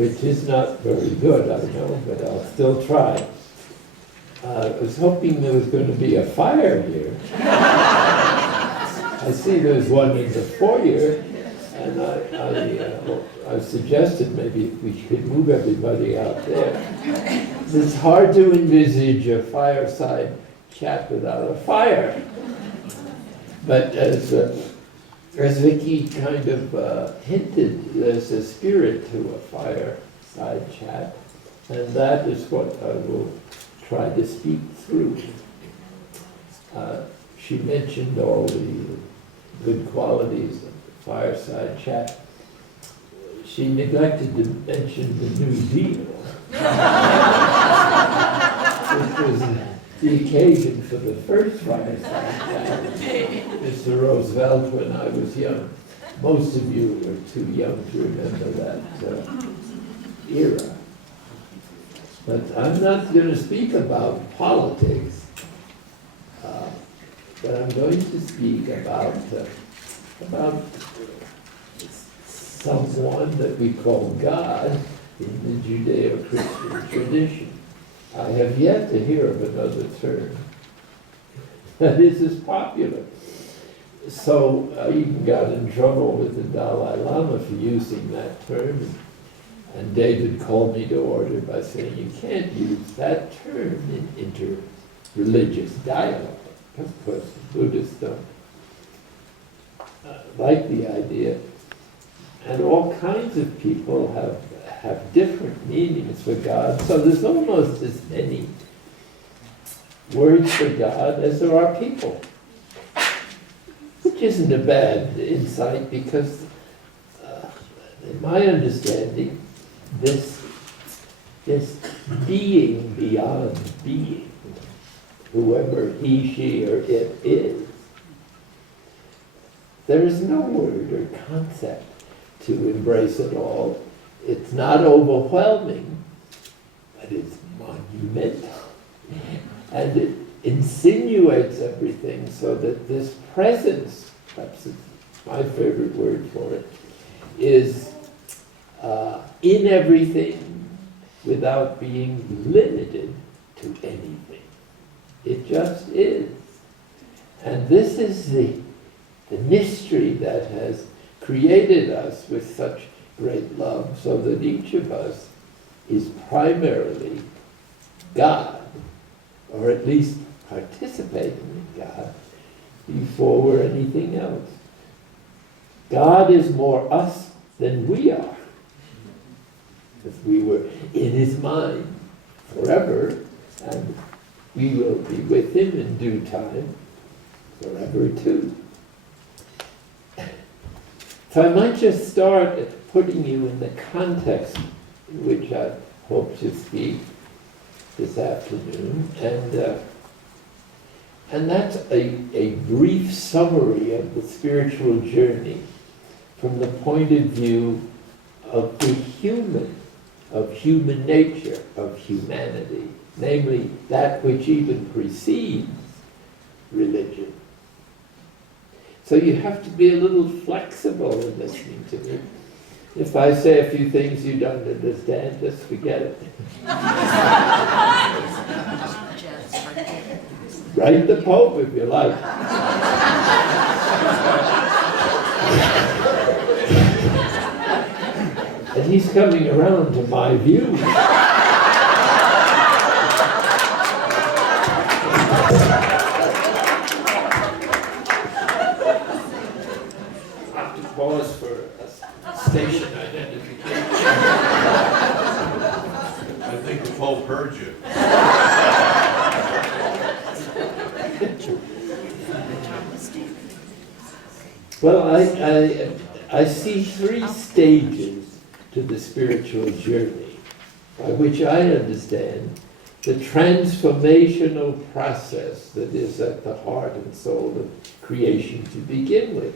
which is not very good, I know, but I'll still try. I was hoping there was going to be a fire here. I see there's one in the foyer, and I suggested maybe we could move everybody out there. It's hard to envisage a fireside chat without a fire. But as Vicky kind of hinted, there's a spirit to a fireside chat, and that is what I will try to speak through. She mentioned all the good qualities of the fireside chat. She neglected to mention the New Deal, which was the occasion for the first fireside chat. Mr. Roosevelt, when I was young. Most of you are too young to remember that era. But I'm not going to speak about politics, but I'm going to speak about someone that we call God in the Judeo-Christian tradition. I have yet to hear of another term that is as popular. So I even got in trouble with the Dalai Lama for using that term. And David called me to order by saying, you can't use that term in inter-religious dialogue. Of course, the Buddhists don't like the idea. And all kinds of people have different meanings for God. So there's almost as many words for God as there are people. Which isn't a bad insight because, in my understanding, this being beyond being, whoever he, she, or it is, there is no word or concept to embrace it all. It's not overwhelming, but it's monumental. And it insinuates everything so that this presence, perhaps it's my favorite word for it, is in everything without being limited to anything. It just is. And this is the mystery that has created us with such great love, so that each of us is primarily God, or at least participating in God, before we're anything else. God is more us than we are. If we were in his mind forever, and we will be with him in due time, forever too. So I might just start at putting you in the context in which I hope to speak this afternoon, and that's a brief summary of the spiritual journey from the point of view of the human, of human nature, of humanity, namely that which even precedes religion. So you have to be a little flexible in listening to me. If I say a few things you don't understand, just forget it. Write the Pope if you like. And he's coming around to my view. Pause for a station identification. I think the Pope heard you. Well, I see three stages to the spiritual journey, by which I understand the transformational process that is at the heart and soul of creation to begin with.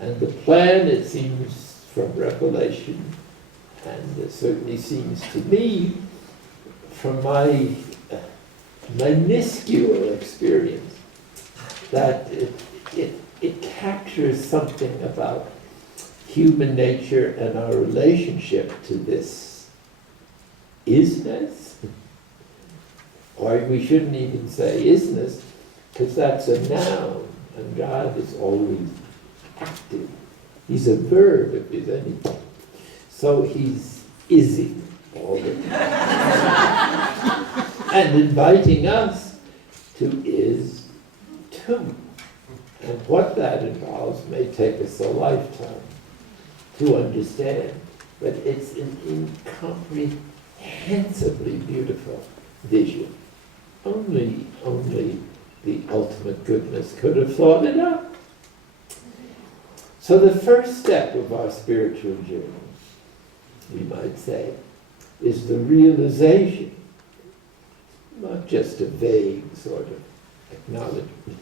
And the plan, it seems from Revelation, and it certainly seems to me from my minuscule experience, that it captures something about human nature and our relationship to this isness, or we shouldn't even say isness, because that's a noun, and God is always active. He's a verb if he's anything. So he's ising all the time. And inviting us to is too. And what that involves may take us a lifetime to understand, but it's an incomprehensibly beautiful vision. Only the ultimate goodness could have thought it up. So the first step of our spiritual journey, we might say, is the realization, not just a vague sort of acknowledgement,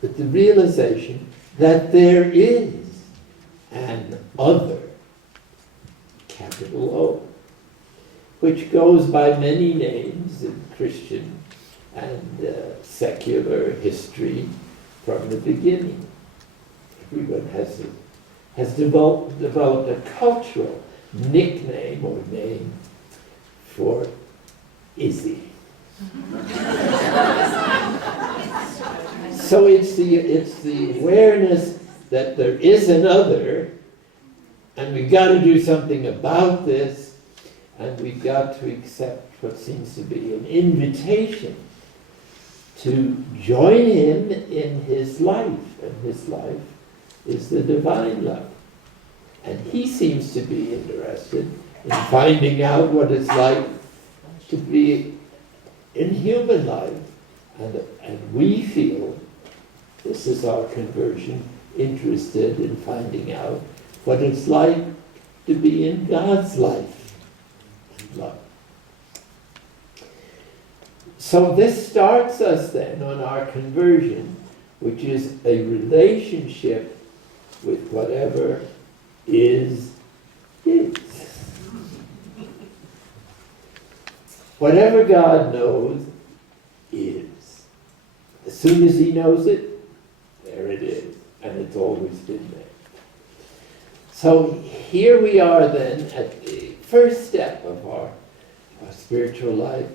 but the realization that there is an other, capital O, which goes by many names in Christian and secular history from the beginning. Everyone has developed a cultural nickname or name for Izzy. So it's the awareness that there is another, and we've got to do something about this, and we've got to accept what seems to be an invitation to join him in his life, and his life is the divine life. And he seems to be interested in finding out what it's like to be in human life. And we feel, this is our conversion, interested in finding out what it's like to be in God's life and love. So this starts us then on our conversion, which is a relationship with whatever is. Whatever God knows is. As soon as he knows it, there it is. And it's always been there. So here we are then at the first step of our spiritual life,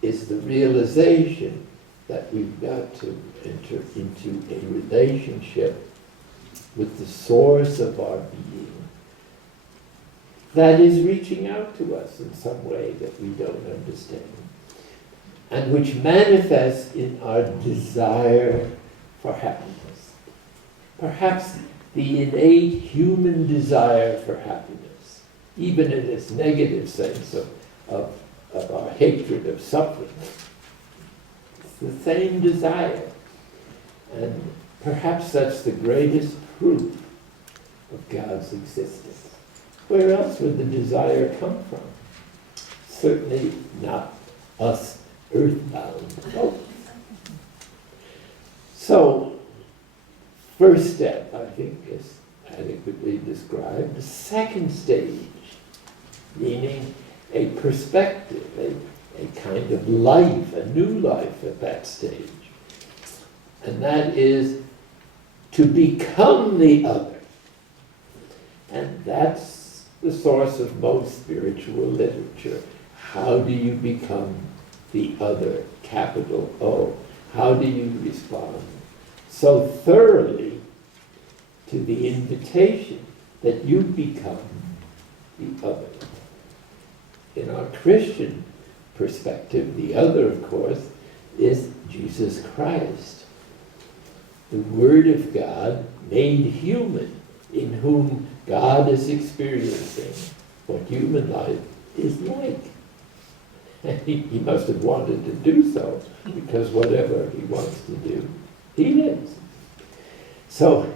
is the realization that we've got to enter into a relationship with the source of our being that is reaching out to us in some way that we don't understand, and which manifests in our desire for happiness. Perhaps the innate human desire for happiness, even in its negative sense of our hatred of suffering. It's the same desire. And perhaps that's the greatest proof of God's existence. Where else would the desire come from? Certainly not us earthbound folks. So, first step, I think, is adequately described. The second stage, meaning a perspective, a kind of life, a new life at that stage. And that is to become the other. And that's the source of most spiritual literature. How do you become the other, capital O? How do you respond so thoroughly to the invitation that you become the other? In our Christian perspective, the other, of course, is Jesus Christ, the Word of God made human, in whom God is experiencing what human life is like. And he must have wanted to do so, because whatever he wants to do, he is. So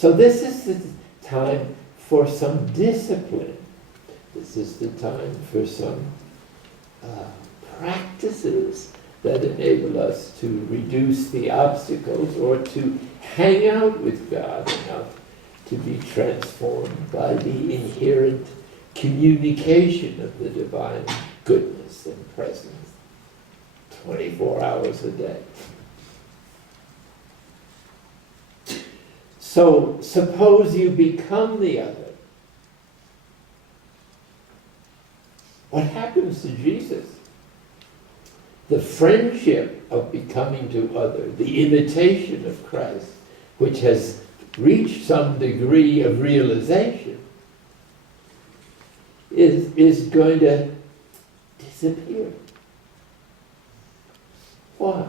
this is the time for some discipline. This is the time for some practices that enable us to reduce the obstacles, or to hang out with God enough to be transformed by the inherent communication of the divine goodness and presence 24 hours a day. So suppose you become the other. What happens to Jesus? The friendship of becoming to other, the imitation of Christ, which has reached some degree of realization, is going to disappear. Why?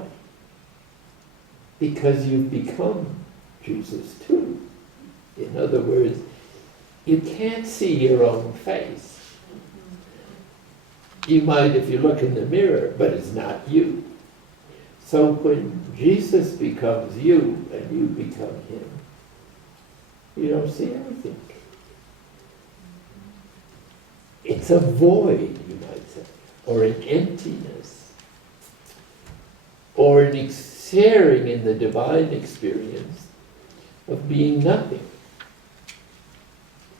Because you've become Jesus too. In other words, you can't see your own face. You might if you look in the mirror, but it's not you. So when Jesus becomes you and you become him, you don't see anything. It's a void, you might say, or an emptiness, or an sharing in the divine experience of being nothing.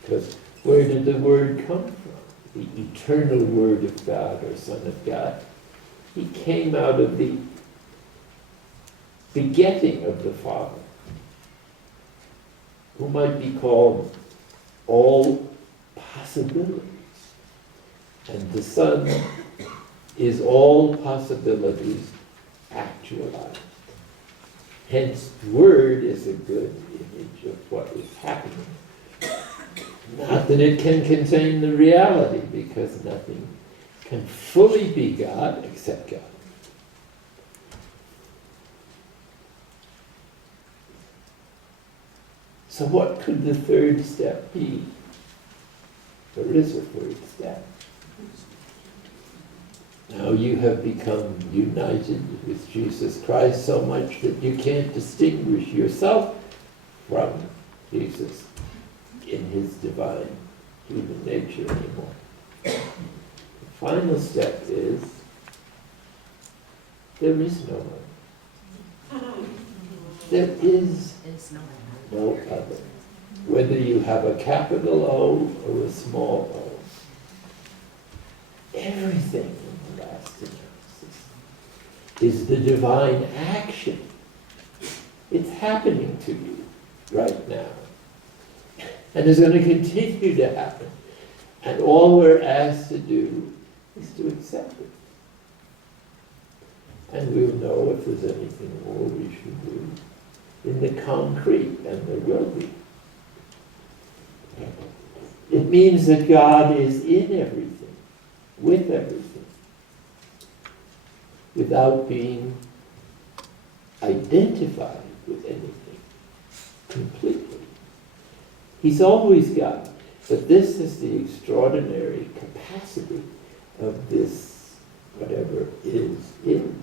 Because where did the Word come from? The eternal Word of God, or Son of God. He came out of the begetting of the Father, who might be called all possibilities. And the Son is all possibilities actualized. Hence, Word is a good image of what is happening. Not that it can contain the reality, because nothing can fully be God except God. So what could the third step be? There is a third step. Now you have become united with Jesus Christ so much that you can't distinguish yourself from Jesus in his divine human nature anymore. The final step is there is no one. There is no other. Whether you have a capital O or a small o. Everything in the last analysis is the divine action. It's happening to you right now. And is going to continue to happen. And all we're asked to do is to accept it. And we'll know if there's anything more we should do in the concrete, and there will be. It means that God is in everything, with everything, without being identified with anything completely. He's always God, but this is the extraordinary capacity of this, whatever is in.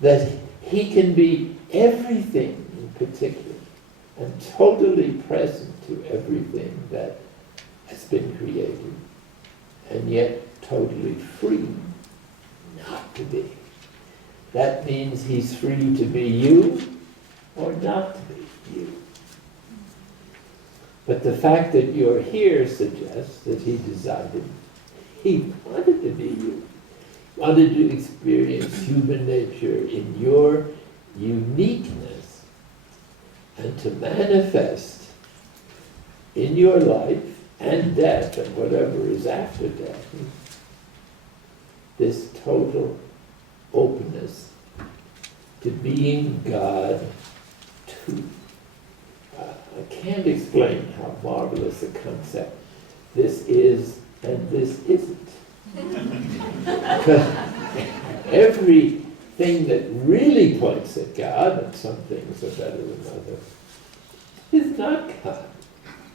That he can be everything in particular, and totally present to everything that has been created, and yet totally free not to be. That means he's free to be you or not to be you. But the fact that you're here suggests that he decided he wanted to be you, wanted to experience human nature in your uniqueness, and to manifest in your life and death and whatever is after death this total openness to being God too. I can't explain how marvelous a concept this is and this isn't. Because everything that really points at God, and some things are better than others, is not God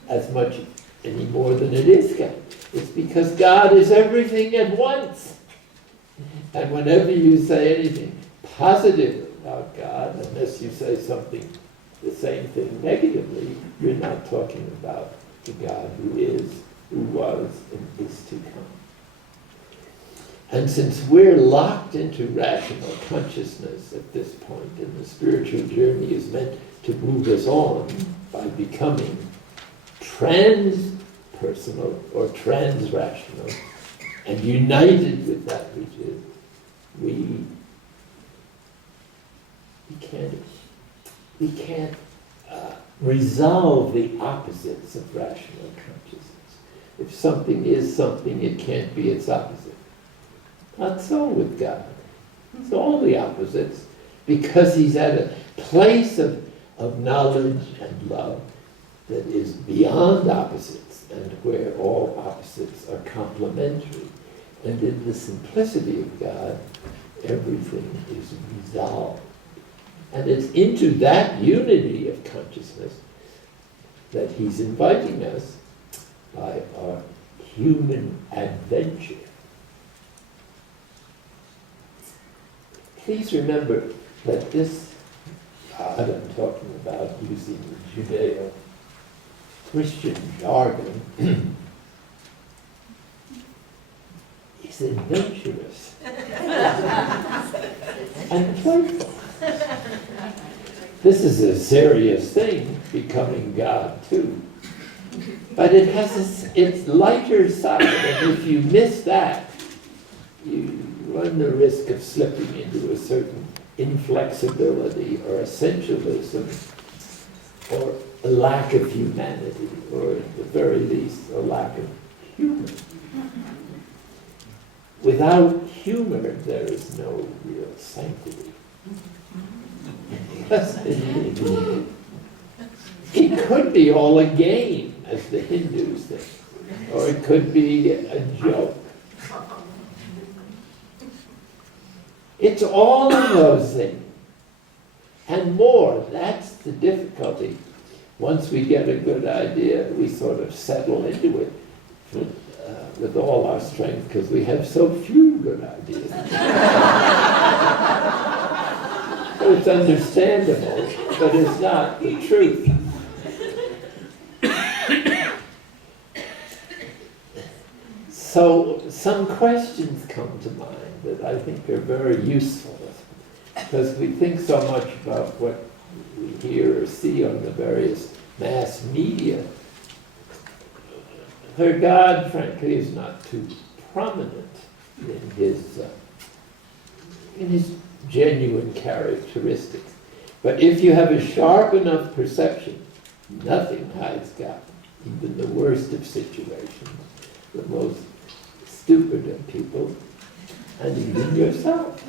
as much any more than it is God. It's because God is everything at once. And whenever you say anything positive about God, unless you say something, the same thing negatively, you're not talking about the God who is, who was, and is to come. And since we're locked into rational consciousness at this point, and the spiritual journey is meant to move us on by becoming transpersonal or transrational and united with that which is, we can't resolve the opposites of rational consciousness. If something is something, it can't be its opposite. Not so with God. It's all the opposites, because he's at a place of knowledge and love that is beyond opposites, and where all opposites are complementary. And in the simplicity of God, everything is resolved. And it's into that unity of consciousness that he's inviting us by our human adventure. Please remember that this God I'm talking about, using Judeo-Christian jargon, is adventurous and playful. This is a serious thing, becoming God too. But it has its lighter side, and if you miss that, you run the risk of slipping into a certain inflexibility or essentialism or a lack of humanity, or at the very least, a lack of humor. Without humor, there is no real sanctity. It could be all a game, as the Hindus think, or it could be a joke. It's all of those things, and more. That's the difficulty. Once we get a good idea, we sort of settle into it with all our strength, because we have so few good ideas. So it's understandable, but it's not the truth. So some questions come to mind that I think are very useful, because we think so much about what we hear or see on the various mass media. Her God, frankly, is not too prominent in his genuine characteristics. But if you have a sharp enough perception, nothing hides God, even the worst of situations, the most stupid of people, and even yourself,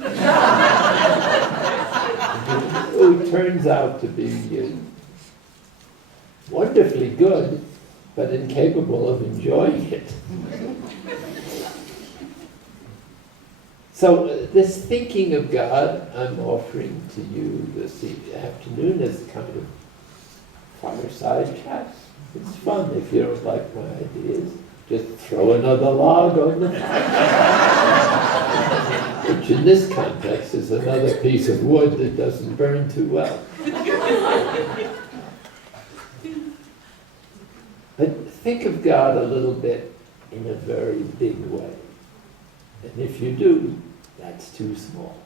who turns out to be wonderfully good, but incapable of enjoying it. So this thinking of God I'm offering to you this afternoon as kind of fireside chat. It's fun. If you don't like my ideas, just throw another log on the fire. Which in this context is another piece of wood that doesn't burn too well. But think of God a little bit in a very big way. And if you do, that's too small.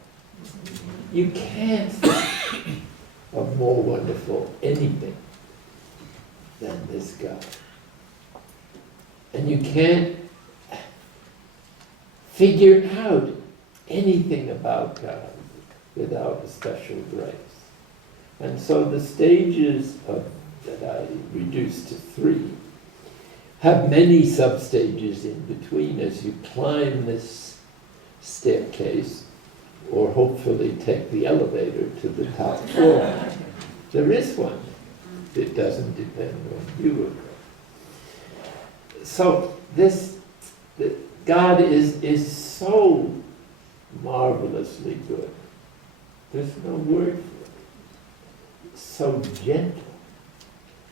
You can't think of more wonderful anything than this God. And you can't figure out anything about God without a special grace. And so the stages that I reduced to 3 have many sub-stages in between as you climb this staircase, or hopefully take the elevator to the top floor. There is one. It doesn't depend on you, of course. So God is so marvelously good. There's no word for it. So gentle,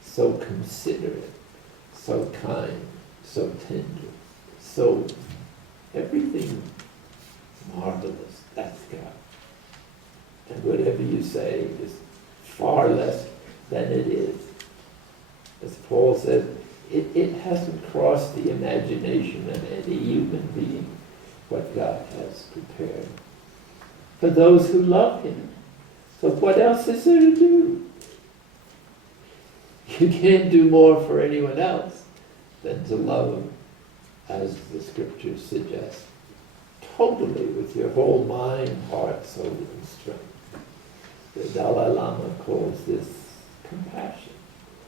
so considerate, so kind, so tender, so everything marvelous. That's God. And whatever you say is far less than it is. As Paul says, it hasn't crossed the imagination of any human being what God has prepared for those who love him. So what else is there to do? You can't do more for anyone else than to love him, as the scriptures suggest, totally, with your whole mind, heart, soul, and strength. The Dalai Lama calls this compassion.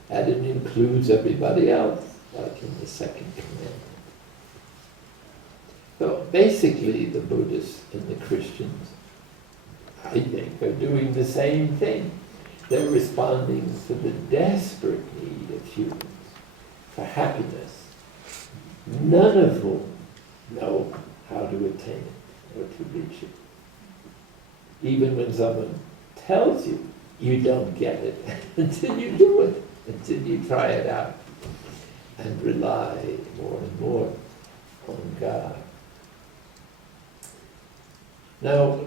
and it includes everybody else, like in the second commandment. So basically, the Buddhists and the Christians, I think, are doing the same thing. They're responding to the desperate need of humans for happiness, none of whom know how to attain it or to reach it. Even when someone tells you, you don't get it until you do it, until you try it out and rely more and more on God. Now,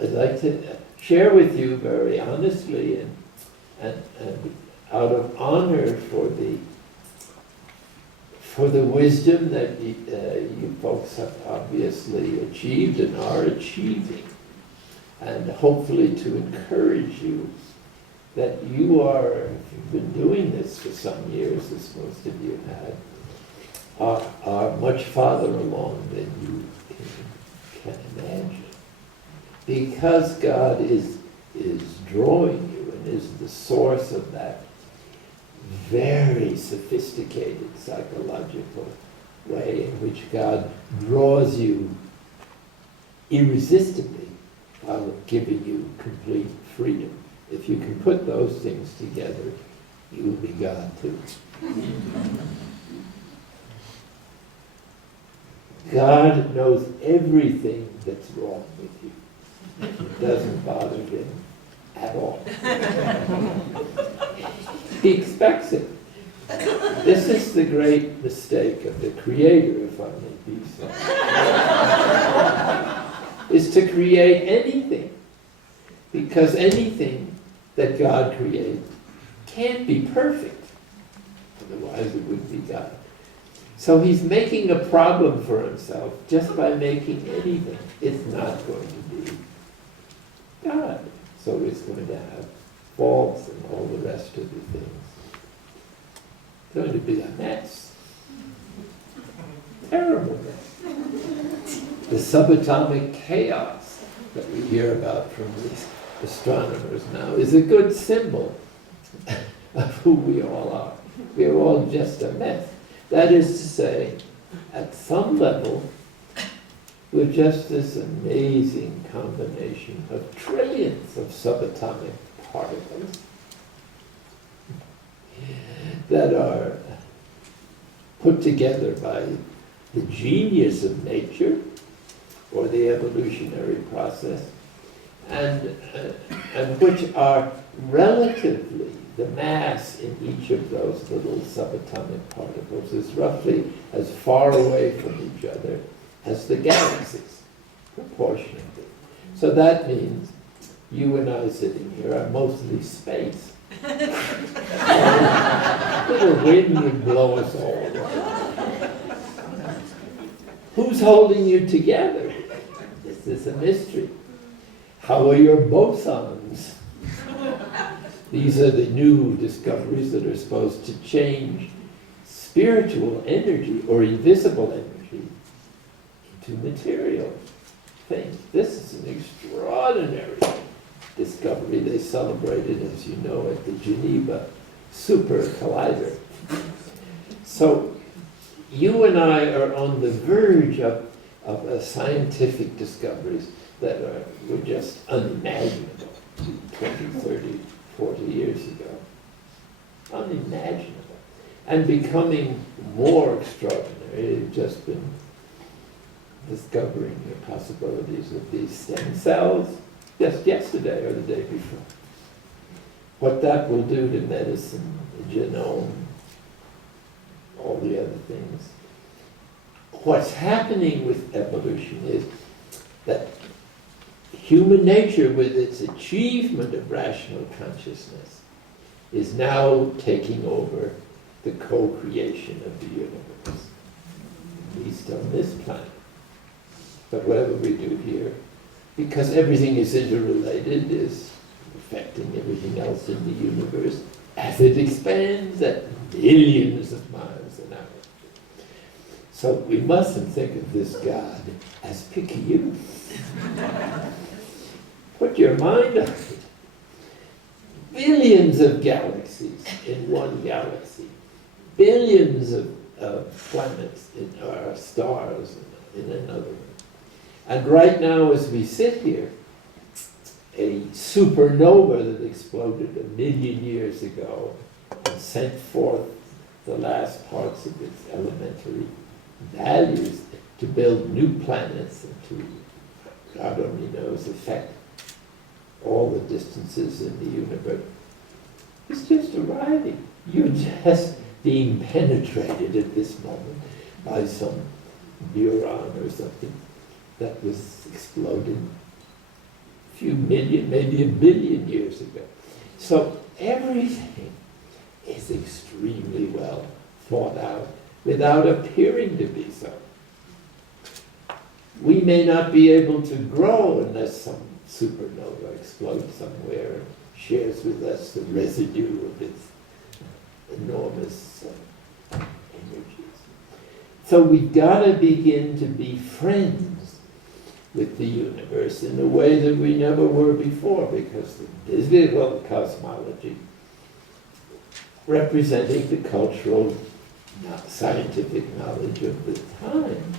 I'd like to share with you very honestly and out of honor for the wisdom that you folks have obviously achieved and are achieving, and hopefully to encourage you that you are, if you've been doing this for some years, as most of you have, are much farther along than you can imagine. Because God is drawing you and is the source of that very sophisticated psychological way in which God draws you irresistibly while giving you complete freedom. If you can put those things together, you will be God too. God knows everything that's wrong with you. It doesn't bother him at all. He expects it. This is the great mistake of the Creator, if I may be so, is to create anything. Because anything that God creates can't be perfect. Otherwise it wouldn't be God. So he's making a problem for himself just by making anything. It's not going to be God. So it's going to have faults and all the rest of the things. It's going to be a mess. Terrible mess. The subatomic chaos that we hear about from these astronomers now is a good symbol of who we all are. We are all just a mess. That is to say, at some level, we're just this amazing combination of trillions of subatomic particles that are put together by the genius of nature or the evolutionary process, and which are relatively, the mass in each of those little subatomic particles is roughly as far away from each other as the galaxies, proportionately. So that means you and I sitting here are mostly space. A little wind would blow us all away. Who's holding you together? This is a mystery. How are your bosons? These are the new discoveries that are supposed to change spiritual energy or invisible energy into material things. This is an extraordinary discovery. They celebrated, as you know, at the Geneva Super Collider. So you and I are on the verge of scientific discoveries that were just unimaginable 20, 30, 40 years ago. Unimaginable. And becoming more extraordinary. They've just been discovering the possibilities of these stem cells just yesterday or the day before. What that will do to medicine, the genome, all the other things. What's happening with evolution is that human nature, with its achievement of rational consciousness, is now taking over the co-creation of the universe, at least on this planet. But whatever we do here, because everything is interrelated, is affecting everything else in the universe as it expands at millions of miles an hour. So we mustn't think of this God as picayune. Put your mind on it. billions of galaxies in one galaxy, billions of planets or stars in another one. And right now, as we sit here, a supernova that exploded 1 million years ago and sent forth the last parts of its elementary values to build new planets and to, God only knows, affect all the distances in the universe. It's just arriving. You're just being penetrated at this moment by some neuron or something that was exploded a few million, maybe 1 billion years ago. So everything is extremely well thought out without appearing to be so. We may not be able to grow unless some supernova explodes somewhere and shares with us the residue of its enormous energies. So we've got to begin to be friends with the universe in a way that we never were before, because the physical cosmology, representing the cultural, scientific knowledge of the time,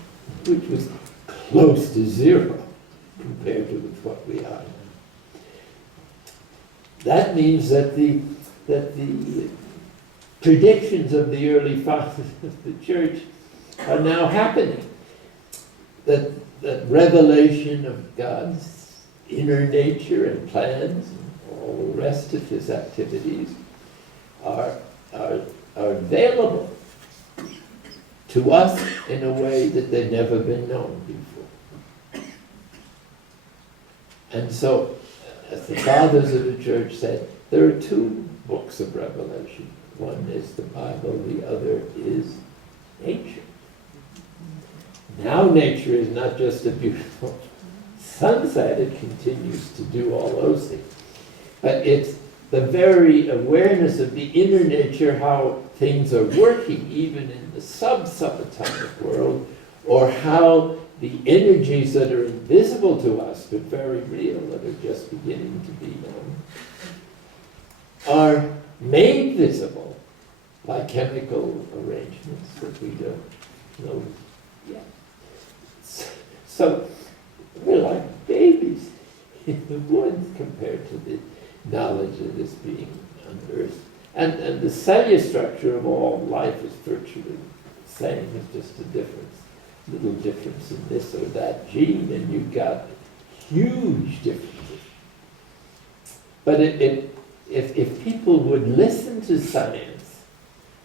which was close to zero compared to what we are now. That means that the predictions of the early fathers of the church are now happening. That revelation of God's inner nature and plans and all the rest of his activities are available to us in a way that they've never been known before. And so, as the fathers of the church said, there are two books of Revelation. One is the Bible, the other is nature. Now nature is not just a beautiful sunset, it continues to do all those things. But it's the very awareness of the inner nature, how things are working even in the subatomic world, or how the energies that are invisible to us but very real, that are just beginning to be known, are made visible by chemical arrangements that we don't know yet. So we're like babies in the woods compared to the knowledge that is being unearthed. And the cellular structure of all life is virtually the same. It's just a difference, little difference in this or that gene, and you've got huge differences. But if people would listen to science,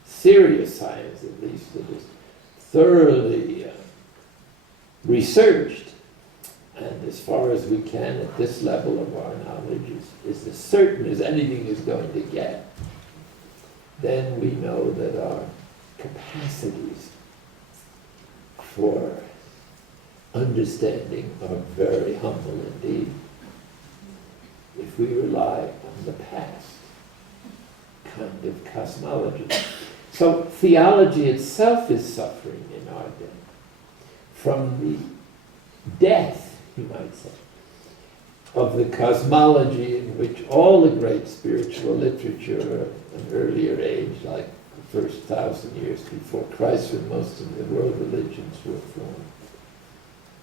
serious science at least, that is thoroughly researched, and as far as we can at this level of our knowledge is as certain as anything is going to get, then we know that our capacities for understanding are very humble indeed if we rely on the past kind of cosmology. So theology itself is suffering in our day from the death, you might say, of the cosmology in which all the great spiritual literature of an earlier age, like the first 1,000 years before Christ, when most of the world religions were formed.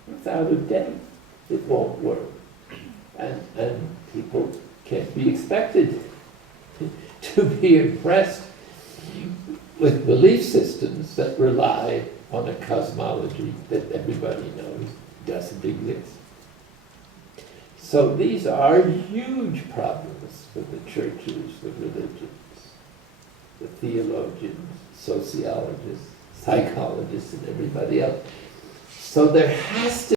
Without a doubt, it won't work. And people can't be expected to be impressed with belief systems that rely on a cosmology that everybody knows doesn't exist. So these are huge problems for the churches, the religions, the theologians, sociologists, psychologists, and everybody else. So there has to